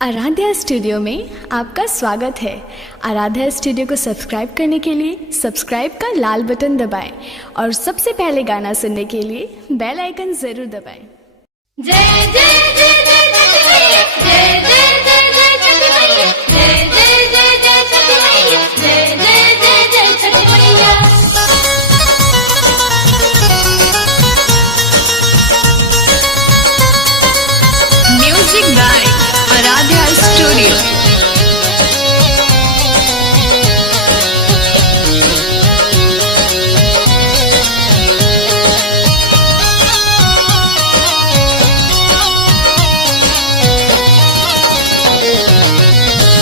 Aaradhya studio में आपका स्वागत है। आराध्या स्टूडियो को सब्सक्राइब करने के लिए सब्सक्राइब का लाल बटन दबाएं और सबसे पहले गाना सुनने के लिए बेल आइकन जरूर दबाएं। जय जय जय जय छठी मैया, जय जय जय जय छठी मैया, जय जय जय जय छठी मैया, जय जय जय जय Chhathi Maiya. Music by Aaradhya studio.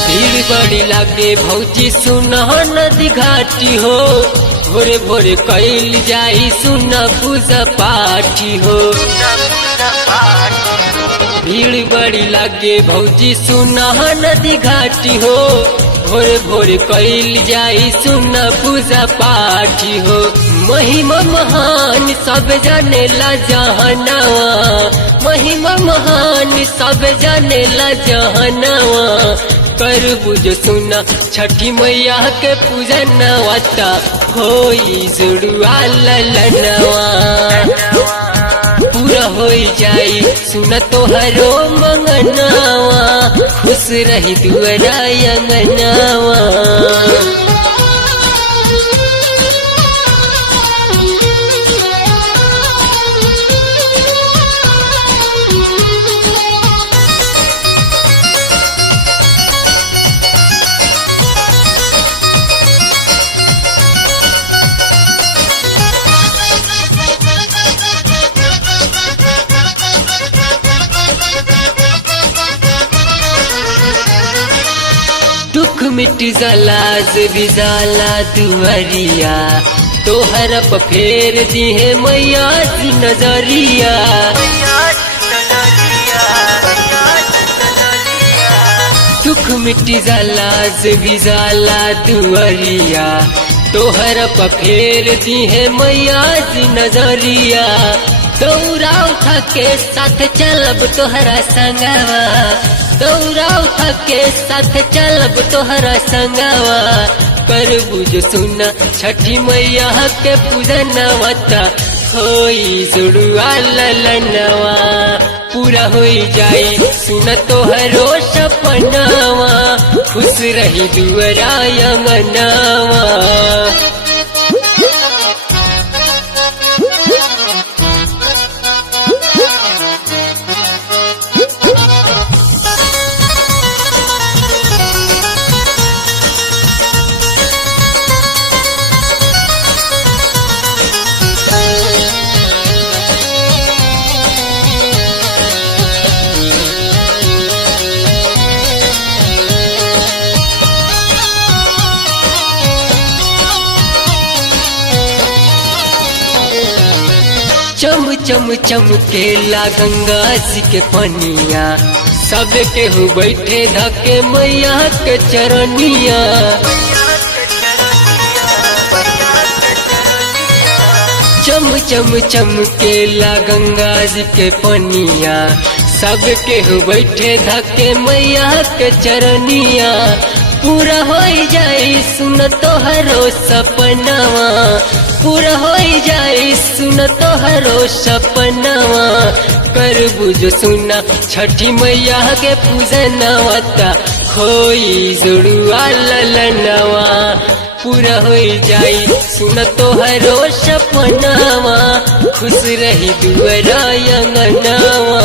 भीड़ बड़ी लागे भौजी सुना नदी घाटी हो, भोरे भोरे कैल जाई सुना पूजा पाठी हो। भीड़ बड़ी लागे भौजी सुना नदी घाटी हो, भोरे भोरे कैल जाई सुना पूजा पाठी हो। महिमा महान सब जाने ला जहनावा, महिमा महान सब जाने ला जहनावा। कर बुझ सुना छठी मैया के पूजा नवाता होई जुड़ुआ ललनवा। पूरा हो जाई सुना तोहरो मंगनवा, खुश रही दुआरा अंगनवा। दुख मिट जाला भी जाला दुआरिया, तोहर पे फेर दी है मैया की नजरिया। दुख मिट जाला भी जाला दुआरिया, तोहर पे फेर दी है मैया की नजरिया। दौरा उठा के साथ चलब तोहरा संगवा, दौरा उठा के साथ चलब तोहरा संगवा। कर बुझ सुना छठी मैया के पूजनवा, होई जुड़ुआ ललनवा। पूरा हो जाई सुना तोहरो सपनावा, खुश रही दुआरा अंगनवा। चम चम चमकेला गंगा जी के पनिया, सब केहू बैठे धके मैया के चरनिया। चम चम चमकेला गंगा जी के पनिया, सब केहू बैठे धके मैया के चरनिया। पूरा हो जाई सुन तोहरो सपनावा, पूरा हो जाई सुन तोहरो सपनावा। कर बुझ सुना छठी मैया के पूजनवा, होई जुड़ुआ ललनवा। पूरा हो जाई सुन तोहरो सपनावा, खुश रही दुआरा अंगनवा।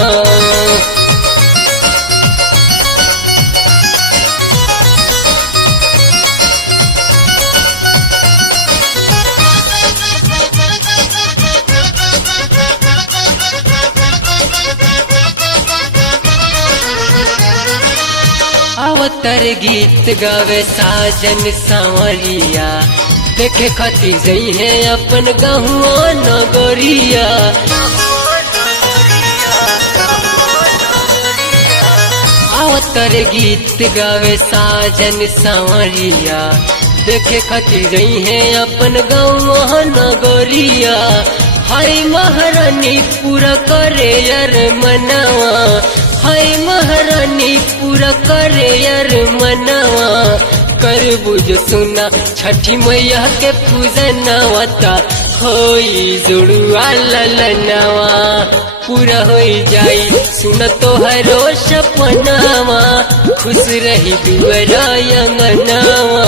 अवतर गीत गावे साजन सांवरिया, देखे खातिर जई है अपन गहुआ नगरिया। अवतर गीत गावे साजन सांवरिया, देखे खातिर जई है अपन गहुआ नगरिया। हाय महारानी पूरा करे यार मनावा, हाय महारानी पूरा करे यार मनावा। कर बुझ सुना छठी मैया के पूजनवा ता होई जुड़ुआ ललनवा, पूरा होई जाई सुन तोहरो सपनावा, खुश रही दुअरा अंगनावा।